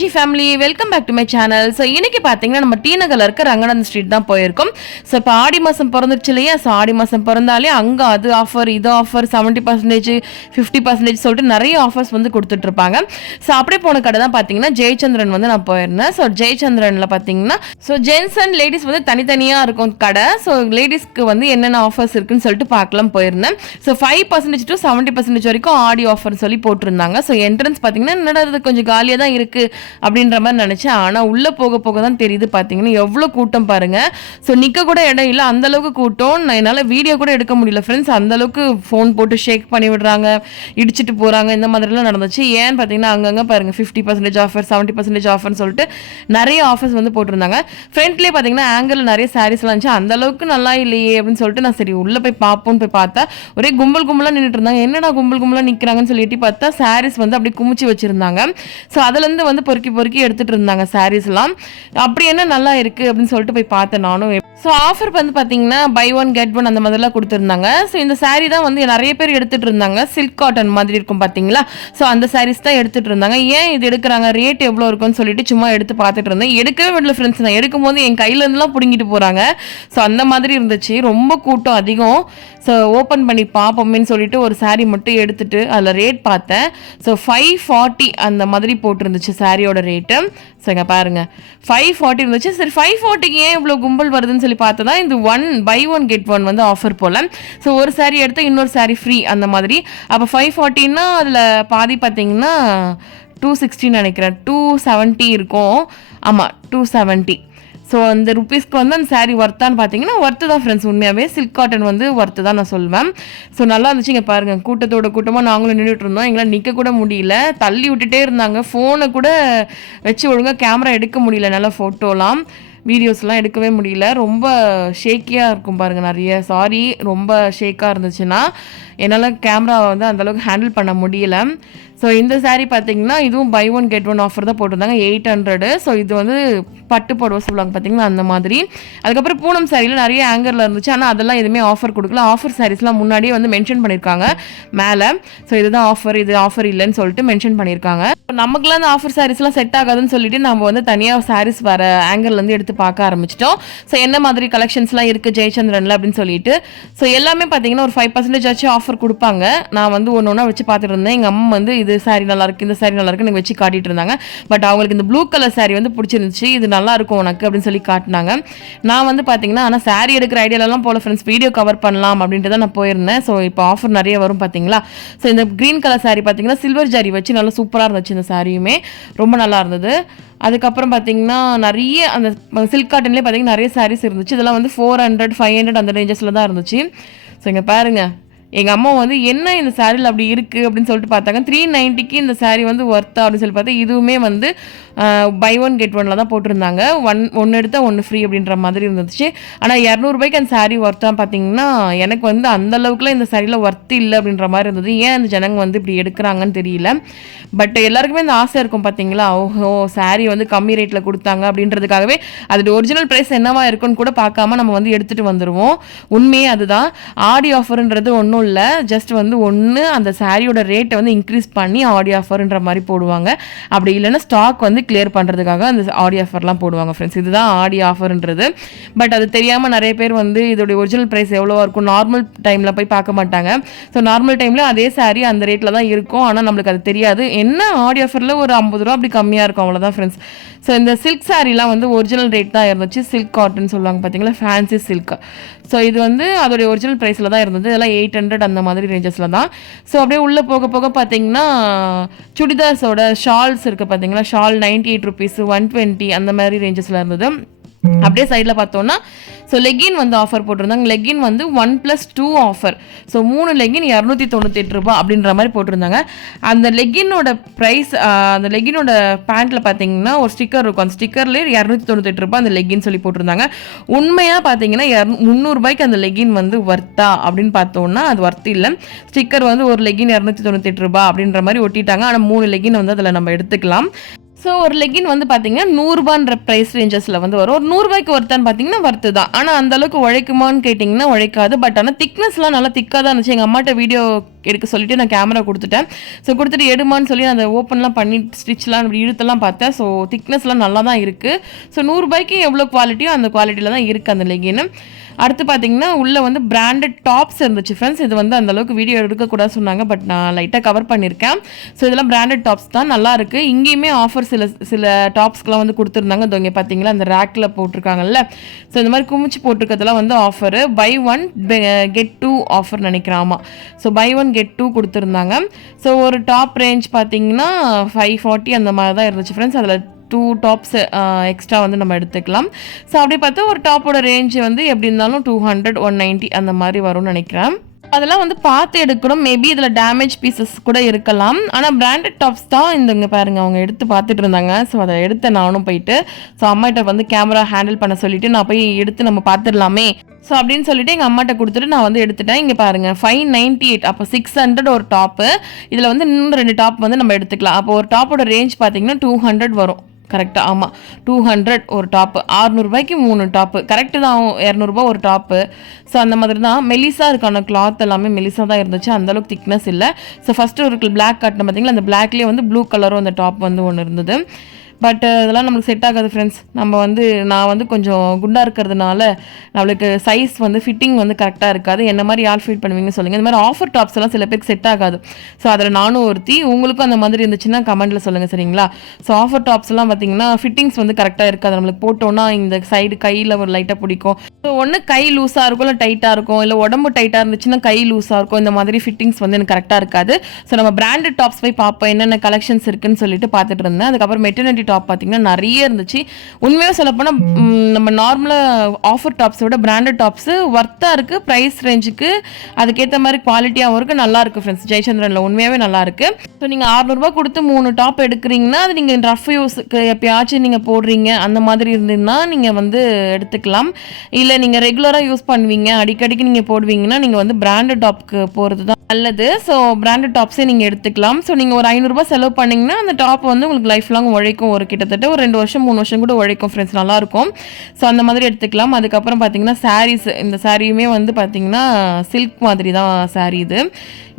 KG family welcome back to my channel so இன்னைக்கு பார்த்தீங்கன்னா நம்ம டி நகரில் இருக்க ரங்கநாதன் ஸ்ட்ரீட் தான் போயிருக்கோம். ஸோ இப்போ ஆடி மாதம் பிறந்துருச்சு இல்லையா? ஸோ ஆடி மாதம் பிறந்தாலே அங்கே அது ஆஃபர் இது offer seventy percentage fifty percentage சொல்லிட்டு நிறைய ஆஃபர்ஸ் வந்து கொடுத்துட்ருப்பாங்க. ஸோ அப்படியே போன கடை தான் பார்த்தீங்கன்னா ஜெயச்சந்திரன் வந்து நான் போயிருந்தேன். ஸோ ஜெயச்சந்திரனில் பார்த்தீங்கன்னா ஸோ ஜென்ஸ் அண்ட் லேடிஸ் வந்து தனித்தனியாக இருக்கும் கடை. ஸோ லேடிஸ்க்கு வந்து என்னென்ன ஆஃபர்ஸ் இருக்குன்னு சொல்லிட்டு பார்க்கலாம் போயிருந்தேன். So five percentage to seventy percentage வரைக்கும் ஆடி ஆஃபர் சொல்லி போட்டிருந்தாங்க. ஸோ என்ட்ரன்ஸ் பார்த்தீங்கன்னா என்னடா இது கொஞ்சம் காலியாக தான் இருக்குது அப்படின்ற மாதிரி நினச்சேன். ஆனால் உள்ளே போக போக தான் தெரியுது பார்த்தீங்கன்னா எவ்வளோ கூட்டம் பாருங்கள் ஸோ நிற்க கூட இடம் இல்லை. அந்த அளவுக்கு கூட்டம். நான் என்னால் வீடியோ கூட எடுக்க முடியல ஃப்ரெண்ட்ஸ் அந்த அளவுக்கு ஃபோன் போட்டு ஷேக் பண்ணி விடுறாங்க. இடிச்சிட்டு போகிறாங்க இந்த மாதிரிலாம் நடந்துச்சு. ஏன்னு பார்த்தீங்கன்னா அங்கங்கே பாருங்கள் fifty percentage offer seventy percentage ஆஃபர்னு சொல்லிட்டு நிறைய ஆஃபர்ஸ் வந்து போட்டிருந்தாங்க. ஃப்ரண்ட்லேயே பார்த்தீங்கன்னா ஆங்கிள் நிறைய சாரீஸ்லாம் இருந்துச்சு. அந்த அளவுக்கு நல்லா இல்லையே அப்படின்னு சொல்லிட்டு நான் சரி உள்ளே போய் பார்ப்போம்னு போய் பார்த்தா ஒரே கும்பல் கும்பலாக நின்றுட்டு இருந்தாங்க. என்னடா கும்பல் கும்பலாக நிற்கிறாங்கன்னு சொல்லிட்டு பார்த்தா சாரீஸ் வந்து அப்படி குமிச்சு வச்சுருந்தாங்க. ஸோ அதுலேருந்து வந்து பொறுக்கி பொறுக்கி எடுத்துகிட்டு இருந்தாங்க சாரீஸ்லாம் அப்படி என்ன நல்லா இருக்குது அப்படின்னு சொல்லிட்டு போய் பார்த்தேன். நானும் ஸோ ஆஃபர் வந்து பார்த்தீங்கன்னா பை ஒன் கெட் ஒன் அந்த மாதிரிலாம் கொடுத்துருந்தாங்க. ஸோ இந்த சாரீ தான் வந்து நிறைய பேர் எடுத்துகிட்டு இருந்தாங்க. சில்க் காட்டன் மாதிரி இருக்கும் பார்த்தீங்களா ஸோ அந்த சாரீஸ் தான் எடுத்துகிட்டு இருந்தாங்க. ஏன் இது எடுக்கிறாங்க? ரேட் எவ்வளோ இருக்கும்னு சொல்லிட்டு சும்மா எடுத்து பார்த்துட்டு இருந்தேன். எடுக்கவே விடல ஃப்ரெண்ட்ஸ் நான் எடுக்கும்போது என் கையிலேருந்துலாம் பிடுங்கிட்டு போகிறாங்க ஸோ அந்த மாதிரி இருந்துச்சு. ரொம்ப கூட்டம் அதிகம். ஸோ ஓப்பன் பண்ணி பார்ப்போமேன்னு சொல்லிட்டு ஒரு சாரீ மட்டும் எடுத்துட்டு அதில் ரேட் பார்த்தேன். ஸோ ஃபைவ் ஃபார்ட்டி அந்த மாதிரி போட்டிருந்துச்சு சாரியோட ரேட்டு ஸோ இங்கே பாருங்க. ஃபைவ் ஃபார்ட்டி இருந்துச்சு. சரி ஃபைவ் ஃபார்ட்டிக்கு ஏன் இவ்வளோ கும்பல் வருதுன்னு சொல்லி பார்த்தா இந்த one buy one get one வந்து ஆஃபர் போல். ஸோ ஒரு சாரீ எடுத்தால் இன்னொரு சாரீ ஃப்ரீ அந்த மாதிரி. அப்போ ஃபைவ் ஃபார்ட்டின்னா அதில் பாதி பார்த்தீங்கன்னா டூ சிக்ஸ்டின்னு நினைக்கிறேன். டூ செவன்ட்டி இருக்கும். ஆமாம் டூ செவன்ட்டி ஸோ அந்த ருப்பீஸ்க்கு வந்து அந்த சாரீ ஒர்த்தான்னு பார்த்தீங்கன்னா ஒர்த்து தான் ஃப்ரெண்ட்ஸ் உண்மையாகவே சில்க் காட்டன் வந்து ஒர்த்து தான் நான் சொல்லுவேன் ஸோ நல்லா இருந்துச்சு. இங்கே பாருங்கள் கூட்டத்தோட கூட்டமாக நாங்களும் நின்றுட்டு இருந்தோம். எங்களால் நிற்க கூட முடியல. தள்ளி விட்டுட்டே இருந்தாங்க. ஃபோனை கூட வச்சு ஒழுங்காக கேமரா எடுக்க முடியல. நல்லா ஃபோட்டோலாம் வீடியோஸ்லாம் எடுக்கவே முடியல. ரொம்ப ஷேக்கியாக இருக்கும் பாருங்கள் நிறைய. சாரி ரொம்ப ஷேக்காக இருந்துச்சுன்னா என்னால் கேமராவை வந்து அந்தளவுக்கு ஹேண்டில் பண்ண முடியல. ஸோ இந்த சாரீ பார்த்தீங்கன்னா இதுவும் buy one get one offer தான் போட்டிருந்தாங்க. எயிட் ஹண்ட்ரடு ஸோ இது வந்து பட்டு புடவை சொல்லுவாங்க பார்த்தீங்கன்னா அந்த மாதிரி. அதுக்கப்புறம் பூனம் சாரியில் நிறைய ஆங்கரில் இருந்துச்சு. ஆனால் அதெல்லாம் எதுவுமே ஆஃபர் கொடுக்கல. ஆஃபர் சாரீஸ்லாம் முன்னாடியே வந்து மென்ஷன் பண்ணியிருக்காங்க மேலே. ஸோ இதுதான் ஆஃபர் இது ஆஃபர் இல்லைன்னு சொல்லிட்டு மென்ஷன் பண்ணியிருக்காங்க இப்போ நமக்குலாம் அந்த ஆஃபர் சாரீஸ்லாம் செட் ஆகாதுன்னு சொல்லிட்டு நம்ம வந்து தனியாக சாரீஸ் வர ஆங்கர்லேருந்து எடுத்து பார்க்க ஆரம்பிச்சிட்டோம். ஸோ என்ன மாதிரி கலெக்ஷன்ஸ்லாம் இருக்குது ஜெயச்சந்திரனில் அப்படின்னு சொல்லிட்டு. ஸோ எல்லாமே பார்த்தீங்கன்னா ஒரு ஃபைவ் பர்சன்டேஜ் ஆச்சு ஆஃபர் கொடுப்பாங்க. நான் வந்து ஒன்று ஒன்றா வச்சு பார்த்துட்டு இருந்தேன். எங்கள் அம்மா வந்து இது சாரி நல்லாயிருக்கு இந்த சாரி நல்லா நீங்கள் வச்சு காட்டிட்டு இருந்தாங்க பட் அவங்களுக்கு இந்த ப்ளூ கலர் சாரி வந்து பிடிச்சிருந்துச்சு. இது நல்லா இருக்கும் உனக்கு அப்படின்னு சொல்லி காட்டினாங்க. நான் வந்து பார்த்தீங்கன்னா ஆனால் சாரி எடுக்கிற ஐடியாலலாம் போல ஃப்ரெண்ட்ஸ் வீடியோ கவர் பண்ணலாம் அப்படின்ட்டு தான் நான் போயிருந்தேன். ஸோ இப்போ ஆஃபர் நிறைய வரும் பார்த்தீங்களா ஸோ இந்த க்ரீன் கலர் சாரி பார்த்தீங்கன்னா சில்வர் ஜாரி வச்சு நல்லா சூப்பராக இருந்துச்சு இந்த சாரியுமே ரொம்ப நல்லா இருந்தது. அதுக்கப்புறம் பார்த்தீங்கன்னா நிறைய அந்த சில்க் காட்டன்லேயே பார்த்தீங்கன்னா நிறைய சாரீஸ் இருந்துச்சு. இதெல்லாம் வந்து ஃபோர் ஹண்ட்ரட் ஃபைவ் ஹண்ட்ரட் அந்த ரேஞ்சஸில் தான் இருந்துச்சு. ஸோ இங்கே பாருங்கள் எங்கள் அம்மா வந்து என்ன இந்த சாரியில் அப்படி இருக்குது அப்படின்னு சொல்லிட்டு பார்த்தாங்க. த்ரீ நைன்ட்டிக்கு இந்த சாரீ வந்து ஒர்த்தா அப்படின்னு சொல்லி பார்த்தா இதுவுமே வந்து பை ஒன் கெட் ஒன்ல தான் போட்டிருந்தாங்க. ஒன் ஒன்று எடுத்தால் ஒன்று ஃப்ரீ அப்படின்ற மாதிரி இருந்துச்சு. ஆனால் இரநூறுபாய்க்கு அந்த சாரீ ஒர்த்தான் பார்த்தீங்கன்னா எனக்கு வந்து அந்த அளவுக்குலாம் இந்த சாரியில் ஒர்த்து இல்லை அப்படின்ற மாதிரி இருந்தது. ஏன் அந்த ஜனங்க வந்து இப்படி எடுக்கிறாங்கன்னு தெரியல. பட் எல்லாருக்குமே இந்த ஆசை இருக்கும் பார்த்தீங்களா? ஓஹோ சாரீ வந்து கம்மி ரேட்டில் கொடுத்தாங்க அப்படின்றதுக்காகவே அதோட ஒரிஜினல் ப்ரைஸ் என்னவா இருக்குன்னு கூட பார்க்காம நம்ம வந்து எடுத்துகிட்டு வந்துடுவோம் உண்மையே அதுதான். ஆடி ஆஃபர்ன்றது ஒன்றும் இல்லை. ஜஸ்ட் வந்து ஒன்று அந்த சாரியோட ரேட்டை வந்து இன்க்ரீஸ் பண்ணி ஆடி ஆஃபர்ன்ற மாதிரி போடுவாங்க. அப்படி இல்லைன்னா ஸ்டாக் வந்து கிளியர் பண்ணுறதுக்காக அந்த ஆடி ஆஃபர்லாம் போடுவாங்க ஃப்ரெண்ட்ஸ் இதுதான் ஆடி ஆஃபர்ன்றது பட் அது தெரியாமல் நிறைய பேர் வந்து இதோடைய ஒரிஜினல் ப்ரைஸ் எவ்வளோவா இருக்கும்? நார்மல் டைமில் போய் பார்க்க மாட்டாங்க. ஸோ நார்மல் டைமில் அதே saree அந்த ரேட்டில் தான் இருக்கும். ஆனால் நம்மளுக்கு அது தெரியாது. என்ன ஆடி ஆஃபரில் ஒரு ஐம்பது ரூபா அப்படி கம்மியாக இருக்கும்? அவ்வளோதான் ஃப்ரெண்ட்ஸ் ஸோ இந்த சில்க் சாரீலாம் வந்து ஒரிஜினல் ரேட் தான் இருந்துச்சு. சில்க் காட்டன் சொல்லுவாங்க பார்த்தீங்களா ஃபேன்சி சில்க் ஸோ இது வந்து அதோடைய ஒரிஜினல் ப்ரைஸில் தான் இருந்தது. இதெல்லாம் எயிட் ஹண்ட்ரட் ஹண்ட்ரட் அந்த மாதிரி ரேஞ்சஸில் தான். ஸோ அப்படியே உள்ளே போக போக பார்த்தீங்கன்னா சுடிதார்ஸோட ஷால்ஸ் இருக்குது பார்த்தீங்கன்னா shawl ninety eight rupees one twenty அந்த மாதிரி ரேஞ்சஸில் இருந்தது. அப்படியே சைடில் பார்த்தோன்னா ஸோ லெகின் வந்து ஆஃபர் போட்டிருந்தாங்க. லெகின் வந்து one plus two offer so மூணு லெகின் இரநூத்தி தொண்ணூத்தெட்டு ரூபாய் அப்படின்ற மாதிரி போட்டிருந்தாங்க. அந்த லெகினோட ப்ரைஸ் அந்த லெகினோட பேண்ட்டில் பார்த்தீங்கன்னா ஒரு ஸ்டிக்கர் இருக்கும். அந்த ஸ்டிக்கர்லேயே இரநூத்தி தொண்ணூத்தெட்டு ரூபா அந்த லெகின் சொல்லி போட்டிருந்தாங்க. உண்மையாக பார்த்தீங்கன்னா இரநூ முந்நூறுபாய்க்கு அந்த லெகின் வந்து ஒர்த்தா அப்படின்னு பார்த்தோன்னா அது ஒர்த் இல்லை. ஸ்டிக்கர் வந்து ஒரு லெகின் இரநூத்தி தொண்ணூத்தெட்டு ரூபா அப்படின்ற மாதிரி ஒட்டிட்டாங்க. ஆனால் மூணு லெகின் வந்து அதில் நம்ம எடுத்துக்கலாம். ஸோ ஒரு லெகின் வந்து பார்த்தீங்கன்னா நூறுரூபான்ற ப்ரைஸ் ரேஞ்சஸில் வந்து வரும். ஒரு நூறுரூபாய்க்கு ஒருத்தன் பார்த்தீங்கன்னா வர்த்து தான். ஆனால் அந்த அளவுக்கு உழைக்குமான்னு கேட்டிங்கன்னா உழைக்காது. பட் ஆனால் திக்னஸ்லாம் நல்லா திக்காக தான் இருந்துச்சு. எங்கள் அம்மாட்ட வீடியோ எடுக்க சொல்லிட்டு நான் கேமரா கொடுத்துட்டேன். ஸோ கொடுத்துட்டு எடுமான்னு சொல்லி அந்த ஓப்பன்லாம் பண்ணி ஸ்டிச்லாம் அப்படி இழுத்தெல்லாம் பார்த்தேன். ஸோ திக்னஸ்லாம் நல்லா தான் இருக்குது ஸோ நூறுரூபாய்க்கு எவ்வளோ குவாலிட்டியோ அந்த குவாலிட்டியில் தான் இருக்குது அந்த லெகின்னு அடுத்து பார்த்தீங்கன்னா உள்ளே வந்து பிராண்டட் டாப்ஸ் இருந்துச்சு ஃப்ரெண்ட்ஸ் இது வந்து அந்த அளவுக்கு வீடியோ எடுக்கக்கூடாது சொன்னாங்க பட் நான் லைட்டாக கவர் பண்ணியிருக்கேன் ஸோ இதெல்லாம் பிராண்டட் டாப்ஸ் தான். நல்லா இருக்குது இங்கேயுமே ஆஃபர் சில சில டாப்ஸ்க்கெலாம் வந்து கொடுத்துருந்தாங்க. இதோ இங்கே பார்த்தீங்களா அந்த ரேக்கில் போட்டிருக்காங்கல்ல. ஸோ இந்த மாதிரி குமிச்சு போட்டிருக்கிறதுலாம் வந்து offer buy one get two offer நினைக்கிறாமா. ஆமாம் so buy one get two கொடுத்துருந்தாங்க. ஸோ ஒரு டாப் ரேஞ்ச் பார்த்தீங்கன்னா ஃபைவ் ஃபார்ட்டி அந்த மாதிரி தான் இருந்துச்சு ஃப்ரெண்ட்ஸ் அதில் டூ டாப்ஸ் எக்ஸ்ட்ரா வந்து நம்ம எடுத்துக்கலாம். ஸோ அப்படி பார்த்தா ஒரு டாப்போட ரேஞ்ச் வந்து எப்படி இருந்தாலும் டூ ஹண்ட்ரட் ஒன் நைன்ட்டி அந்த மாதிரி வரும்னு நினைக்கிறேன். அதெல்லாம் வந்து பார்த்து எடுக்கணும். மேபி இதில் டேமேஜ் பீசஸ் கூட இருக்கலாம். ஆனால் பிராண்டட் டாப்ஸ் தான் இந்த இங்கே பாருங்கள் அவங்க எடுத்து பார்த்துட்டு இருந்தாங்க. ஸோ அதை எடுத்தேன் நானும் போயிட்டு. ஸோ அம்மாட்ட வந்து கேமரா ஹேண்டில் பண்ண சொல்லிட்டு நான் போய் எடுத்து நம்ம பார்த்துடலாமே. ஸோ அப்படின்னு சொல்லிட்டு எங்கள் அம்மாட்ட கொடுத்துட்டு நான் வந்து எடுத்துட்டேன். இங்கே பாருங்கள் ஃபைவ் நைன்ட்டி எயிட் அப்போ சிக்ஸ் ஹண்ட்ரட் ஒரு டாப்பு இதில் வந்து இன்னும் ரெண்டு டாப் வந்து நம்ம எடுத்துக்கலாம். அப்போ ஒரு டாப்போட ரேஞ்ச் பார்த்தீங்கன்னா டூ ஹண்ட்ரட் வரும். கரெக்டாக ஆமாம் டூ ஹண்ட்ரட் ஒரு டாப்பு ஆறுநூறுபாய்க்கு மூணு டாப்பு கரெக்டு தான். இரநூறுபா ஒரு டாப்பு ஸோ அந்த மாதிரி தான் மெலிசா இருக்கான கிளாத் எல்லாமே மெலிசா தான் இருந்துச்சு. அந்தளவுக்கு திக்னஸ் இல்லை. ஸோ ஃபஸ்ட்டு ஒரு பிளாக் காட்டின பார்த்தீங்களா அந்த பிளாக்லேயே வந்து ப்ளூ கலரும் அந்த டாப் வந்து ஒன்று இருந்தது. பட் uh, இதெல்லாம் நம்மளுக்கு செட் ஆகாது ஃப்ரெண்ட்ஸ் நம்ம வந்து நான் வந்து கொஞ்சம் குண்டாக இருக்கிறதுனால நம்மளுக்கு சைஸ் வந்து ஃபிட்டிங் வந்து கரெக்டாக இருக்காது. என்ன மாதிரி யார் ஃபிட் பண்ணுவீங்கன்னு சொல்லுங்கள் இந்த மாதிரி ஆஃபர் டாப்ஸ் எல்லாம் சில பேருக்கு செட் ஆகாது. ஸோ அதில் நானும் ஒருத்தி உங்களுக்கும் அந்த மாதிரி இருந்துச்சுன்னா கமெண்ட்டில் சொல்லுங்கள் சரிங்களா? ஸோ ஆஃபர் டாப்ஸ் எல்லாம் பார்த்தீங்கன்னா ஃபிட்டிங்ஸ் வந்து கரெக்டாக இருக்காது. நம்மளுக்கு போட்டோன்னா இந்த சைடு கையில் ஒரு லைட்டாக பிடிக்கும். ஸோ ஒன்று கை லூஸாக இருக்கும் இல்லை டைட்டாக இருக்கும் இல்லை உடம்பு டைட்டாக இருந்துச்சுன்னா கை லூஸாக இருக்கும். இந்த மாதிரி ஃபிட்டிங்ஸ் வந்து எனக்கு கரெக்டாக இருக்காது. ஸோ நம்ம பிராண்டட் டாப்ஸ் போய் பார்ப்போம் என்னென்ன கலெக்ஷன்ஸ் இருக்குன்னு சொல்லிட்டு பார்த்துட்டு இருந்தேன். அதுக்கப்புறம் மெட்டர்னிட்டி டாப் பார்த்தீங்கன்னா நிறைய இருந்துச்சு. உண்மையாக சொல்லப்போனால் நம்ம நார்மலாக ஆஃபர் டாப்ஸை விட பிராண்டட் டாப்ஸு ஒர்த்தாக இருக்குது ப்ரைஸ் ரேஞ்சுக்கு அதுக்கேற்ற மாதிரி குவாலிட்டியாகவும் இருக்குது நல்லா இருக்குது ஃப்ரெண்ட்ஸ் ஜெயச்சந்திரனில் உண்மையாகவே நல்லா இருக்குது ஸோ நீங்கள் அறநூறுபா கொடுத்து மூணு டாப் எடுக்கிறீங்கன்னா அது நீங்கள் ரஃப் யூஸுக்கு எப்பயாச்சும் நீங்கள் போடுறீங்க அந்த மாதிரி இருந்ததுன்னா நீங்கள் வந்து எடுத்துக்கலாம். இல்லை நீங்கள் ரெகுலராக யூஸ் பண்ணுவீங்க அடிக்கடிக்கு நீங்கள் போடுவீங்கன்னா நீங்கள் வந்து பிராண்டட் டாப்க்கு போகிறது தான் நல்லது. ஸோ பிராண்டட் டாப்ஸே நீங்கள் எடுத்துக்கலாம். ஸோ நீங்கள் ஒரு ஐநூறுரூபா செலவு பண்ணிங்கன்னா அந்த டாப் வந்து உங்களுக்கு லைஃப் லாங் உழைக்கும் ஒரு கிட்டத்தட்ட ஒரு ரெண்டு வருஷம் மூணு வருஷம் கூட உழைக்கும் ஃப்ரெண்ட்ஸ் நல்லாயிருக்கும் ஸோ அந்த மாதிரி எடுத்துக்கலாம். அதுக்கப்புறம் பார்த்தீங்கன்னா சாரீஸ் இந்த சாரியுமே வந்து பார்த்தீங்கன்னா சில்க் மாதிரி தான் சாரீ இது.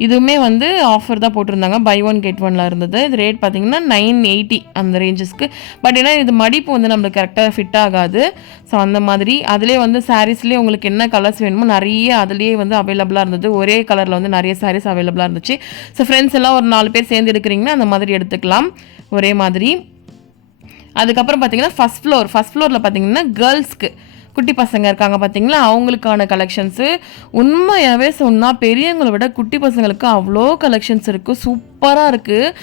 இதுவுமே வந்து ஆஃபர் தான் போட்டிருந்தாங்க. பை ஒன் கெட் ஒனில் இருந்தது. இது ரேட் பார்த்தீங்கன்னா நைன் எயிட்டி அந்த ரேஞ்சஸ்க்கு பட் ஏன்னா இது மடிப்பு வந்து நம்மளுக்கு கரெக்டாக ஃபிட் ஆகாது. ஸோ அந்த மாதிரி. அதிலே வந்து சாரீஸ்லேயே உங்களுக்கு என்ன கலர்ஸ் வேணுமோ நிறைய அதுலேயே வந்து அவைலபிளாக இருந்தது. ஒரே கலரில் வந்து நிறைய சாரீஸ் அவைலபிளாக இருந்துச்சு. ஸோ ஃப்ரெண்ட்ஸ் எல்லாம் ஒரு நாலு பேர் சேர்ந்து எடுக்கிறீங்கன்னா அந்த மாதிரி எடுத்துக்கலாம். ஒரே மாதிரி. அதுக்கப்புறம் பார்த்தீங்கன்னா ஃபஸ்ட் ஃப்ளோர் ஃபஸ்ட் ஃப்ளோரில் பார்த்தீங்கன்னா கேர்ள்ஸ்க்கு குட்டி பசங்க இருக்காங்க பார்த்தீங்களா அவங்களுக்கான கலெக்ஷன்ஸு உண்மையாகவே சொன்னால் பெரியவங்களை விட குட்டி பசங்களுக்கு அவ்வளோ கலெக்ஷன்ஸ் இருக்குது சூப்பராக இருக்குது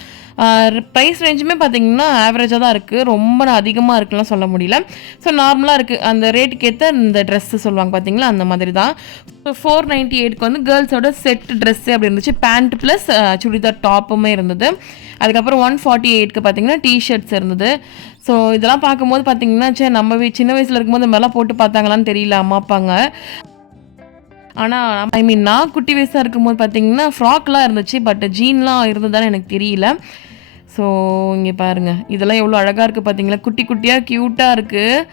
ப்ரைஸ் ரேஞ்சுமே பார்த்தீங்கன்னா ஆவரேஜாக தான் இருக்குது ரொம்ப அதிகமாக இருக்குலாம் சொல்ல முடியல. ஸோ நார்மலாக இருக்குது அந்த ரேட்டுக்கு ஏற்ற இந்த ட்ரெஸ்ஸு சொல்லுவாங்க பார்த்தீங்களா அந்த மாதிரி தான். ஸோ ஃபோர் நைன்ட்டி எயிட்க்கு வந்து கேர்ள்ஸோட செட் ட்ரெஸ்ஸு அப்படி இருந்துச்சு. பேண்ட் ப்ளஸ் சுடிதார் டாப்புமே இருந்தது. அதுக்கப்புறம் ஒன் ஃபார்ட்டி எயிட்க்கு பார்த்தீங்கன்னா டிஷர்ட்ஸ் இருந்தது. ஸோ இதெல்லாம் பார்க்கும்போது பார்த்தீங்கன்னா சே நம்ம வீ- சின்ன வயசில் இருக்கும்போது இந்த மாதிரிலாம் போட்டு பார்த்தாங்களான்னு தெரியல அம்மா அப்பாங்க. ஆனால் ஐ மீன் நான் குட்டி வயசாக இருக்கும்போது பார்த்தீங்கன்னா ஃப்ராக்லாம் இருந்துச்சு. பட் ஜீன்லாம் இருந்ததான்னு எனக்கு தெரியல. ஸோ இங்கே பாருங்கள் இதெல்லாம் எவ்வளோ அழகாக இருக்குது பார்த்தீங்களா குட்டி குட்டியாக க்யூட்டாக இருக்குது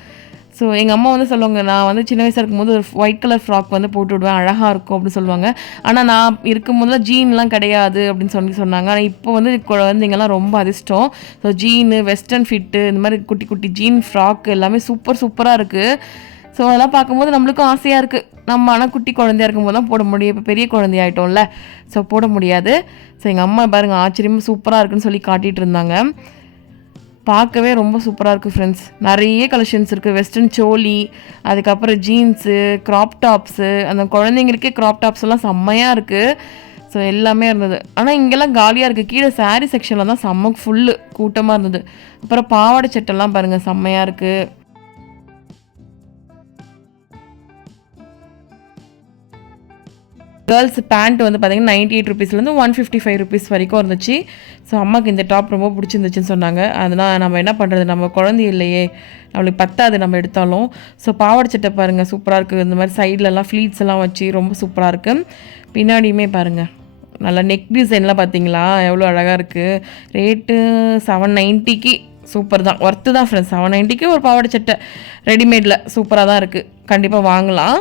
ஸோ எங்கள் அம்மா வந்து சொல்லுவாங்க நான் வந்து சின்ன வயசாக இருக்கும்போது ஒரு ஒயிட் கலர் ஃப்ராக் வந்து போட்டு விடுவேன். அழகாக இருக்கும் அப்படின்னு சொல்லுவாங்க. ஆனால் நான் இருக்கும்போதுலாம் ஜீன்லாம் கிடையாது அப்படின்னு சொல்லி சொன்னாங்க. ஆனால் இப்போ வந்து குழந்தைங்கலாம் ரொம்ப அதிர்ஷ்டம். ஸோ ஜீனு வெஸ்டர்ன் ஃபிட்டு இந்த மாதிரி குட்டி குட்டி ஜீன் ஃப்ராக் எல்லாமே சூப்பர் சூப்பராக இருக்குது ஸோ அதெல்லாம் பார்க்கும்போது நம்மளுக்கும் ஆசையாக இருக்குது நம்ம ஆனால் குட்டி குழந்தையா இருக்கும்போது தான் போட முடியும். இப்போ பெரிய குழந்தையாயிட்டோம்ல ஸோ போட முடியாது. ஸோ எங்கள் அம்மா பாருங்கள் ஆச்சரியமாக சூப்பராக இருக்குன்னு சொல்லி காட்டிகிட்டு இருந்தாங்க. பார்க்கவே ரொம்ப சூப்பராக இருக்குது ஃப்ரெண்ட்ஸ் நிறைய கலெக்ஷன்ஸ் இருக்குது வெஸ்டர்ன் சோலி அதுக்கப்புறம் ஜீன்ஸு க்ராப் டாப்ஸு அந்த குழந்தைங்களுக்கே க்ராப் டாப்ஸ் எல்லாம் செம்மையாக இருக்குது ஸோ எல்லாமே இருந்தது. ஆனால் இங்கெல்லாம் காலியாக இருக்குது கீழே சாரீ செக்ஷனில் தான் செம்ம ஃபுல்லு கூட்டமாக இருந்தது. அப்புறம் பாவாடை சட்டெல்லாம் பாருங்கள் செம்மையாக இருக்குது கேர்ள்ஸ் பேண்ட் வந்து பார்த்தீங்கன்னா நைன்டி எயிட் ருபீஸ்லேருந்து ஒன் ஃபிஃப்டி ஃபைவ் ருபீஸ் வரைக்கும் இருந்துச்சு. ஸோ அம்மாவுக்கு இந்த டாப் ரொம்ப பிடிச்சிருந்துச்சுன்னு சொன்னாங்க. அதனால் நம்ம என்ன பண்ணுறது நம்ம குழந்தை இல்லையே. நம்மளுக்கு பத்தாது நம்ம எடுத்தாலும். ஸோ பாவாடை சட்டை பாருங்கள் சூப்பராக இருக்குது இந்த மாதிரி சைட்லலாம் ஃப்ளீட்ஸ் எல்லாம் வச்சு ரொம்ப சூப்பராக இருக்குது பின்னாடியுமே பாருங்கள் நல்லா நெக் டிசைன்லாம் பார்த்தீங்களா எவ்வளோ அழகாக இருக்குது ரேட்டு செவன் நைன்ட்டிக்கு சூப்பர் தான். ஒர்த்து தான் ஃப்ரெண்ட்ஸ் செவன் நைன்ட்டிக்கு ஒரு பாவாடை சட்டை. ரெடிமேடில் சூப்பராக தான் இருக்குது கண்டிப்பாக வாங்கலாம்.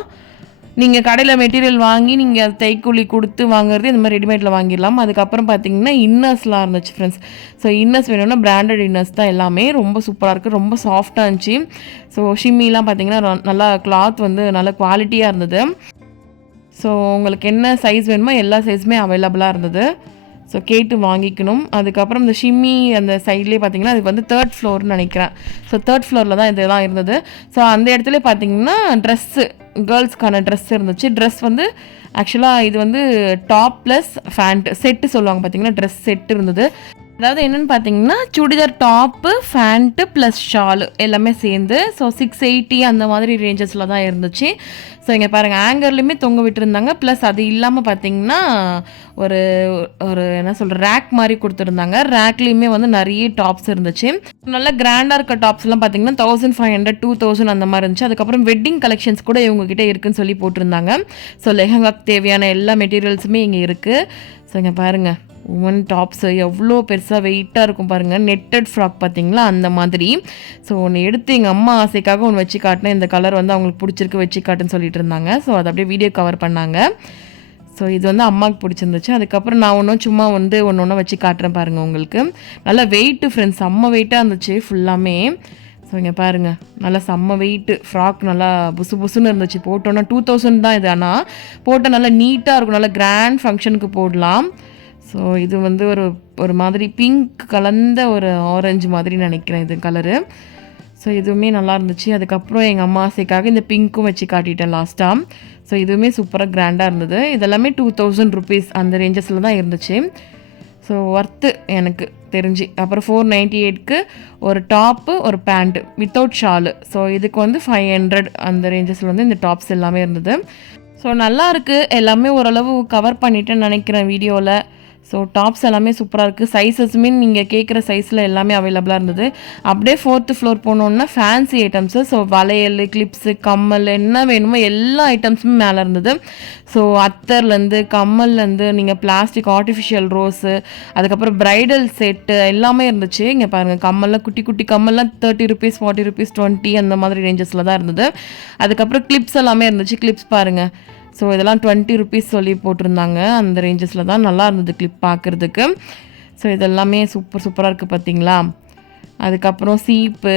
நீங்கள் கடையில் மெட்டீரியல் வாங்கி நீங்கள் தைக்கூலி கொடுத்து வாங்குறது இந்த மாதிரி ரெடிமேடில் வாங்கிடலாம். அதுக்கப்புறம் பார்த்தீங்கன்னா இன்னர்ஸ்லாம் இருந்துச்சு ஃப்ரெண்ட்ஸ் ஸோ இன்னர்ஸ் வேணும்னா பிராண்டட் இன்னர்ஸ் தான் எல்லாமே. ரொம்ப சூப்பராக இருக்குது ரொம்ப சாஃப்டாக இருந்துச்சு. ஸோ ஷிம்மிலாம் பார்த்தீங்கன்னா ரொ- நல்லா கிளாத் வந்து நல்ல குவாலிட்டியாக இருந்தது. ஸோ உங்களுக்கு என்ன சைஸ் வேணுமோ எல்லா சைஸுமே அவைலபிளாக இருந்தது. ஸோ கேட்டு வாங்கிக்கணும். அதுக்கப்புறம் இந்த ஷிம்மி அந்த சைட்லேயே பார்த்தீங்கன்னா அதுக்கு வந்து தேர்ட் ஃப்ளோர்னு நினைக்கிறேன். ஸோ தேர்ட் ஃப்ளோரில் தான் இதெல்லாம் இருந்தது. ஸோ அந்த இடத்துல பார்த்தீங்கன்னா ட்ரெஸ்ஸு கேர்ள்ஸ்க்கான ட்ரெஸ் இருந்துச்சு. ட்ரெஸ் வந்து ஆக்சுவலாக இது வந்து டாப் ப்ளஸ் ஃபேண்ட் செட்டு சொல்லுவாங்க பார்த்தீங்கன்னா ட்ரெஸ் செட் இருந்தது. அதாவது என்னென்னு பார்த்தீங்கன்னா churidar top pant plus shawl எல்லாமே சேர்ந்து ஸோ சிக்ஸ் எயிட்டி அந்த மாதிரி ரேஞ்சஸில் தான் இருந்துச்சு. ஸோ இங்கே பாருங்கள் ஆங்கர்லேயுமே தொங்க விட்டுருந்தாங்க. ப்ளஸ் அது இல்லாமல் பார்த்தீங்கன்னா ஒரு ஒரு என்ன சொல்கிற ரேக் மாதிரி கொடுத்துருந்தாங்க. ரேக்லேயுமே வந்து நிறைய டாப்ஸ் இருந்துச்சு. நல்ல கிராண்டாக இருக்க டாப்ஸ்லாம் பார்த்தீங்கன்னா thousand five hundred two thousand அந்த மாதிரி இருந்துச்சு. அதுக்கப்புறம் வெட்டிங் கலெக்ஷன்ஸ் கூட இவங்ககிட்ட இருக்குன்னு சொல்லி போட்டிருந்தாங்க. ஸோ லெஹங்காக்கு தேவையான எல்லா மெட்டீரியல்ஸுமே இங்கே இருக்குது ஸோ இங்கே பாருங்கள் உமன் டாப்ஸு எவ்வளோ பெருசாக வெயிட்டாக இருக்கும் பாருங்கள் நெட்டட் ஃப்ராக் பார்த்தீங்களா? அந்த மாதிரி. ஸோ ஒன்று எடுத்து எங்கள் அம்மா ஆசைக்காக ஒன்று வச்சு காட்டினேன். இந்த கலர் வந்து அவங்களுக்கு பிடிச்சிருக்கு வச்சு காட்டுன்னு சொல்லிட்டு இருந்தாங்க. ஸோ அதை அப்படியே வீடியோ கவர் பண்ணாங்க. ஸோ இது வந்து அம்மாவுக்கு பிடிச்சிருந்துச்சு. அதுக்கப்புறம் நான் ஒன்றும் சும்மா வந்து ஒன்று ஒன்று வச்சு காட்டுறேன் பாருங்கள் உங்களுக்கு. நல்லா வெயிட்டு ஃப்ரெண்ட்ஸ் செம்ம வெயிட்டாக இருந்துச்சு ஃபுல்லாமே ஸோ இங்கே பாருங்கள் நல்லா செம்ம வெயிட்டு ஃப்ராக் நல்லா புசு புசுன்னு இருந்துச்சு. போட்டோன்னா டூ தௌசண்ட் தான் இது. ஆனால் போட்டால் நல்லா நீட்டாக இருக்கும். நல்லா கிராண்ட் ஃபங்க்ஷனுக்கு போடலாம். ஸோ இது வந்து ஒரு ஒரு மாதிரி பிங்க் கலந்த ஒரு ஆரஞ்சு மாதிரி நினைக்கிறேன் இது கலரு ஸோ இதுவுமே நல்லா இருந்துச்சு. அதுக்கப்புறம் எங்கள் அம்மா ஆசைக்காக இந்த பிங்க்கும் வச்சு காட்டிட்டேன் லாஸ்ட்டாக ஸோ இதுவுமே சூப்பராக கிராண்டாக இருந்தது. இதெல்லாமே டூ தௌசண்ட் ருபீஸ் அந்த ரேஞ்சஸில் தான் இருந்துச்சு. ஸோ ஒர்த்து எனக்கு தெரிஞ்சு. அப்புறம் ஃபோர் நைன்ட்டி எயிட்க்கு ஒரு டாப்பு ஒரு பேண்ட்டு வித்தவுட் ஷாலு ஸோ இதுக்கு வந்து ஃபைவ் ஹண்ட்ரட் அந்த ரேஞ்சஸில் வந்து இந்த டாப்ஸ் எல்லாமே இருந்தது. ஸோ நல்லா இருக்குது எல்லாமே ஓரளவு கவர் பண்ணிட்டேன்னு நினைக்கிறேன் வீடியோவில் ஸோ டாப்ஸ் எல்லாமே சூப்பராக இருக்குது சைஸஸுமே நீங்கள் கேட்குற சைஸில் எல்லாமே அவைலபிளாக இருந்தது. அப்படியே ஃபோர்த்து ஃப்ளோர் போனோன்னா ஃபேன்சி ஐட்டம்ஸு ஸோ வளையல் கிளிப்ஸு கம்மல் என்ன வேணுமோ எல்லா ஐட்டம்ஸுமே மேலே இருந்தது. ஸோ அத்தர்லேருந்து கம்மல்லேருந்து நீங்கள் பிளாஸ்டிக் ஆர்டிஃபிஷியல் ரோஸு அதுக்கப்புறம் ப்ரைடல் செட்டு எல்லாமே இருந்துச்சு. இங்கே பாருங்கள் கம்மல்லாம் குட்டி குட்டி கம்மல்லாம் thirty rupees forty rupees twenty அந்த மாதிரி ரேஞ்சஸில் தான் இருந்தது. அதுக்கப்புறம் கிளிப்ஸ் எல்லாமே இருந்துச்சு. கிளிப்ஸ் பாருங்கள் ஸோ இதெல்லாம் டுவெண்ட்டி ருபீஸ் சொல்லி போட்டிருந்தாங்க. அந்த ரேஞ்சஸில் தான் நல்லா இருந்தது கிளிப் பார்க்குறதுக்கு ஸோ இதெல்லாமே சூப்பர் சூப்பராக இருக்குது பார்த்தீங்களா அதுக்கப்புறம் சீப்பு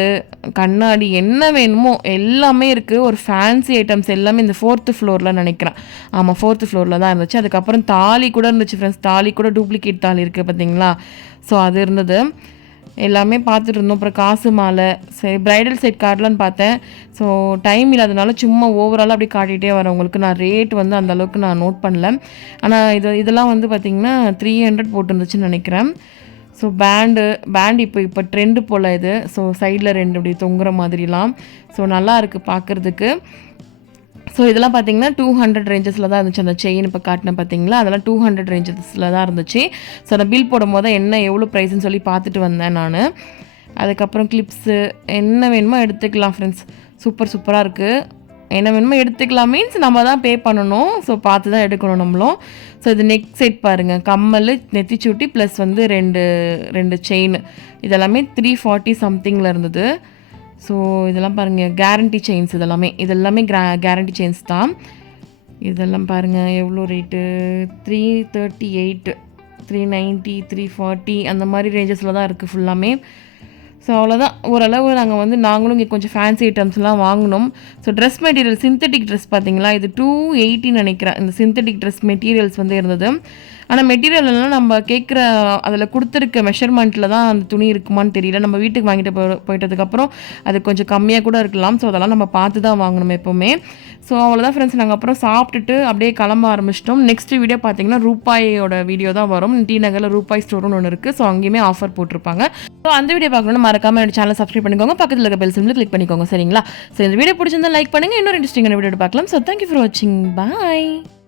கண்ணாடி என்ன வேணுமோ எல்லாமே இருக்குது ஒரு ஃபேன்சி ஐட்டம்ஸ் எல்லாமே இந்த ஃபோர்த்து ஃப்ளோரில் நினைக்கிறேன். ஆமாம் ஃபோர்த்து ஃப்ளோரில் தான் இருந்துச்சு. அதுக்கப்புறம் தாலி கூட இருந்துச்சு ஃப்ரெண்ட்ஸ் தாலி கூட டூப்ளிகேட் தாலி இருக்குது பார்த்தீங்களா ஸோ அது இருந்தது. எல்லாமே பார்த்துட்டு இருந்தோம் அப்புறம் காசு மாலை சரி ப்ரைடல் செட் காட்டலான்னு பார்த்தேன். ஸோ டைம் இல்லாதனால சும்மா ஓவராலாக அப்படி காட்டிகிட்டே வரேன் உங்களுக்கு. நான் ரேட் வந்து அந்த அளவுக்கு நான் நோட் பண்ணல. ஆனால் இது இதெல்லாம் வந்து பார்த்திங்கன்னா த்ரீ ஹண்ட்ரட் போட்டுருந்துச்சுன்னு நினைக்கிறேன். ஸோ பேண்டு பேண்ட் இப்போ இப்போ ட்ரெண்டு போல் இது. ஸோ சைடில் ரெண்டு இப்படி தொங்குற மாதிரிலாம். ஸோ நல்லா இருக்குது பார்க்குறதுக்கு. ஸோ இதெல்லாம் பார்த்தீங்கன்னா டூ ஹண்ட்ரட் ரேஞ்சஸில் தான் இருந்துச்சு. அந்த செயின் இப்போ காட்டின பார்த்தீங்களா அதெல்லாம் டூ ஹண்ட்ரட் ரேஞ்சஸில் தான் இருந்துச்சு. ஸோ அந்த பில் போடும் போது என்ன எவ்வளோ ப்ரைஸ்ன்னு சொல்லி பார்த்துட்டு வந்தேன் நான். அதுக்கப்புறம் கிளிப்ஸு என்ன வேணுமோ எடுத்துக்கலாம் ஃப்ரெண்ட்ஸ் சூப்பர் சூப்பராக இருக்குது என்ன வேணுமோ எடுத்துக்கலாம். மீன்ஸ் நம்ம தான் பே பண்ணணும். ஸோ பார்த்து தான் எடுக்கணும் நம்மளும். ஸோ இது நெக் செட் பாருங்கள் கம்மல் நெத்திச்சூட்டி ப்ளஸ் வந்து ரெண்டு ரெண்டு செயின் இதெல்லாமே த்ரீ ஃபார்ட்டி சம்திங்கில் இருந்தது. ஸோ இதெல்லாம் பாருங்கள் கேரண்டி செயின்ஸ் இதெல்லாமே. இதெல்லாமே கிரா கேரண்டி செயின்ஸ் தான். இதெல்லாம் பாருங்கள் எவ்வளோ rate three thirty eight three ninety three forty அந்த மாதிரி ரேஞ்சஸில் தான் இருக்குது ஃபுல்லாமே ஸோ அவ்வளோதான் ஓரளவு நாங்கள் வந்து நாங்களும் இங்கே கொஞ்சம் ஃபேன்சி ஐட்டம்ஸ்லாம் வாங்கினோம் so dress material synthetic dress பார்த்தீங்களா இது டூ எயிட்டின்னு நினைக்கிறேன். இந்த சிந்தட்டிக் ட்ரெஸ் மெட்டீரியல்ஸ் வந்து இருந்தது. ஆனால் மெட்டீரியல் எல்லாம் நம்ம கேட்குற அதில் கொடுத்துருக்க மெஷர்மெண்ட்டில் தான் அந்த துணி இருக்குமான்னு தெரியல. நம்ம வீட்டுக்கு வாங்கிட்டு போ போயிட்டதுக்கப்புறம் அது கொஞ்சம் கம்மியாக கூட இருக்கலாம். ஸோ அதெல்லாம் நம்ம பார்த்து தான் வாங்கணும் எப்போவுமே. ஸோ அவ்வளோதான் ஃப்ரெண்ட்ஸ் நாங்கள் அப்புறம் சாப்பிட்டுட்டு அப்படியே கிளம்ப ஆரம்பிச்சிட்டோம். நெக்ஸ்ட் வீடியோ பார்த்தீங்கன்னா ரூபாயோட வீடியோ தான் வரும். டி நகரில் ரூபாய் ஸ்டோர்னு ஒன்று இருக்குது ஸோ அங்கேயுமே ஆஃபர் போட்டிருப்பாங்க. ஸோ அந்த வீடியோ பார்க்கணும்னு மறக்காம என்னோட சேனல் சப்ஸ்கிரைப் பண்ணிக்கோங்க. பக்கத்தில் இருக்க பெல் சிம்மில் கிளிக் பண்ணிக்கோங்க. சரிங்களா? ஸோ இந்த வீடியோ பிடிச்சிருந்தா லைக் பண்ணுங்கள் இன்னொரு இன்ட்ரெஸ்டிங்கான வீடியோ பார்க்கலாம். ஸோ தேங்க்யூ ஃபார் வாட்சிங் பாய்